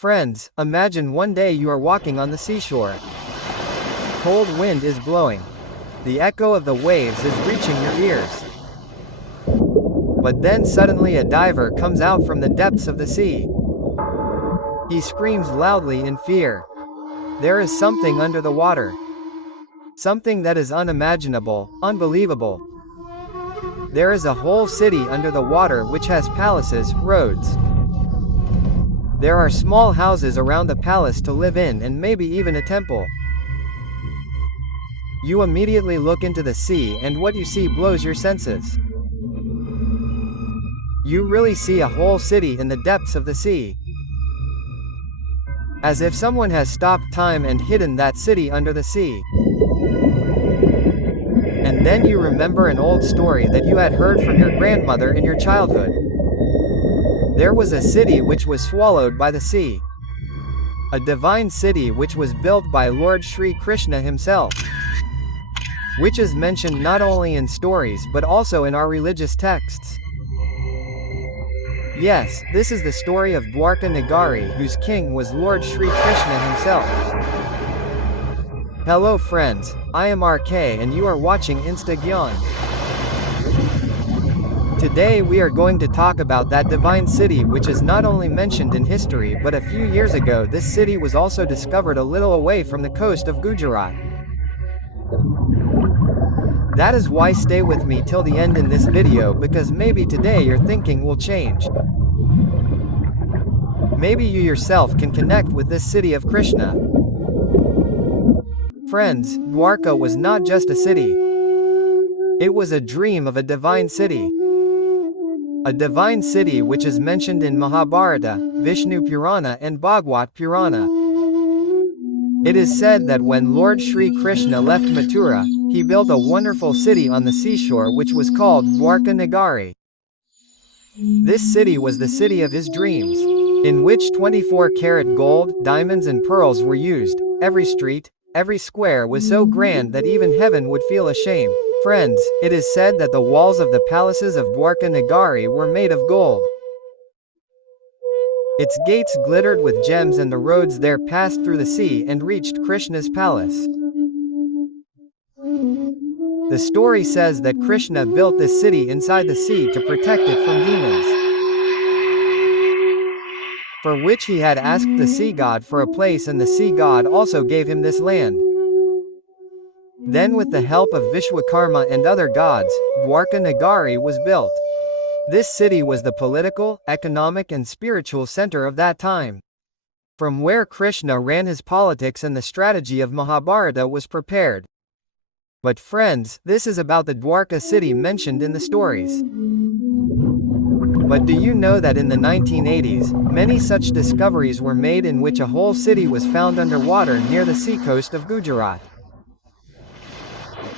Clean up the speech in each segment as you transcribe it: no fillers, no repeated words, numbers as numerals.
Friends, imagine one day you are walking on the seashore. Cold wind is blowing. The echo of the waves is reaching your ears. But then suddenly a diver comes out from the depths of the sea. He screams loudly in fear. There is something under the water. Something that is unimaginable, unbelievable. There is a whole city under the water which has palaces, roads. There are small houses around the palace to live in and maybe even a temple. You immediately look into the sea and what you see blows your senses. You really see a whole city in the depths of the sea. As if someone has stopped time and hidden that city under the sea. And then you remember an old story that you had heard from your grandmother in your childhood. There was a city which was swallowed by the sea. A divine city which was built by Lord Sri Krishna himself. Which is mentioned not only in stories but also in our religious texts. Yes, this is the story of Dwarka Nagari, whose king was Lord Sri Krishna himself. Hello friends, I am RK and you are watching Instagyan. Today we are going to talk about that divine city which is not only mentioned in history but a few years ago this city was also discovered a little away from the coast of Gujarat. That is why stay with me till the end in this video because maybe today your thinking will change. Maybe you yourself can connect with this city of Krishna. Friends, Dwarka was not just a city. It was a dream of a divine city. A divine city which is mentioned in Mahabharata, Vishnu Purana and Bhagwat Purana. It is said that when Lord Sri Krishna left Mathura, he built a wonderful city on the seashore which was called Dwarka Nagari. This city was the city of his dreams, in which 24-karat gold, diamonds and pearls were used. Every street, every square was so grand that even heaven would feel ashamed. Friends, it is said that the walls of the palaces of Dwarka Nagari were made of gold. Its gates glittered with gems and the roads there passed through the sea and reached Krishna's palace. The story says that Krishna built this city inside the sea to protect it from demons, for which he had asked the sea god for a place and the sea god also gave him this land. Then with the help of Vishwakarma and other gods, Dwarka Nagari was built. This city was the political, economic and spiritual center of that time, from where Krishna ran his politics and the strategy of Mahabharata was prepared. But friends, this is about the Dwarka city mentioned in the stories. But do you know that in the 1980s, many such discoveries were made in which a whole city was found underwater near the seacoast of Gujarat?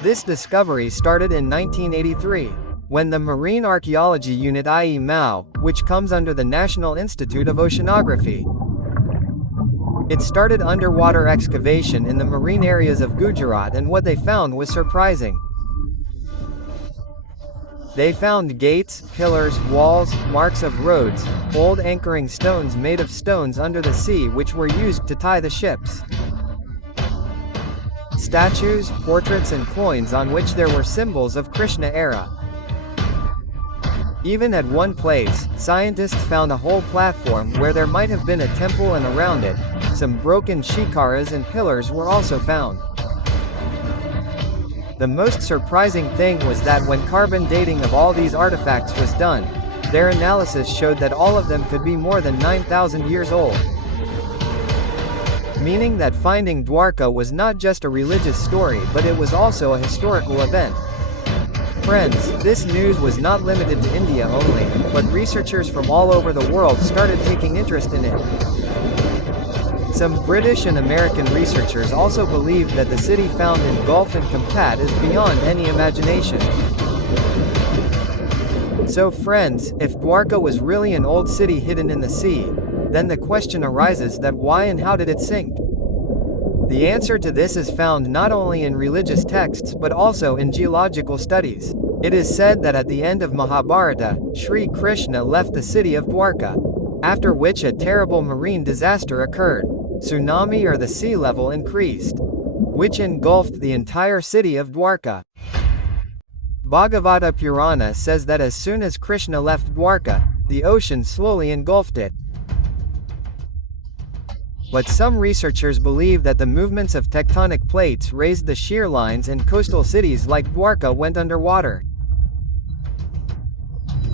This discovery started in 1983, when the Marine Archaeology Unit i.e. MAU, which comes under the National Institute of Oceanography. It started underwater excavation in the marine areas of Gujarat and what they found was surprising. They found gates, pillars, walls, marks of roads, old anchoring stones made of stones under the sea which were used to tie the ships. Statues, portraits and coins on which there were symbols of Krishna era. Even at one place, scientists found a whole platform where there might have been a temple and around it, some broken shikaras and pillars were also found. The most surprising thing was that when carbon dating of all these artifacts was done, their analysis showed that all of them could be more than 9,000 years old. Meaning that finding Dwarka was not just a religious story but it was also a historical event. Friends, this news was not limited to India only, but researchers from all over the world started taking interest in it. Some British and American researchers also believed that the city found in Gulf and Kampat is beyond any imagination. So friends, if Dwarka was really an old city hidden in the sea, then the question arises that why and how did it sink? The answer to this is found not only in religious texts but also in geological studies. It is said that at the end of Mahabharata, Sri Krishna left the city of Dwarka. after which a terrible marine disaster occurred. Tsunami or the sea level increased, which engulfed the entire city of Dwarka. Bhagavata Purana says that as soon as Krishna left Dwarka, the ocean slowly engulfed it. But some researchers believe that the movements of tectonic plates raised the shear lines and coastal cities like Dwarka went underwater.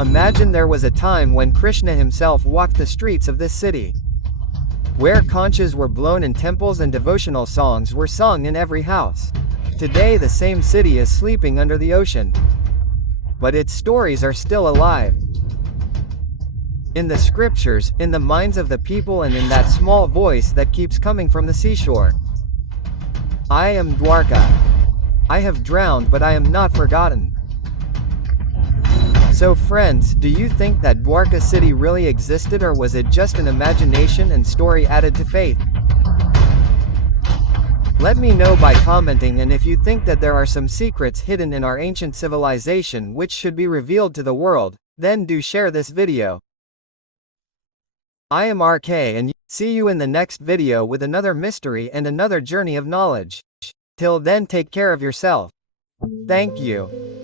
Imagine there was a time when Krishna himself walked the streets of this city, where conchas were blown in temples and devotional songs were sung in every house. Today the same city is sleeping under the ocean, but its stories are still alive. In the scriptures, in the minds of the people, and in that small voice that keeps coming from the seashore. I am Dwarka. I have drowned, but I am not forgotten. So friends, do you think that Dwarka city really existed, or was it just an imagination and story added to faith? Let me know by commenting, and if you think that there are some secrets hidden in our ancient civilization which should be revealed to the world, then do share this video. I am RK, and see you in the next video with another mystery and another journey of knowledge. Till then, take care of yourself. Thank you.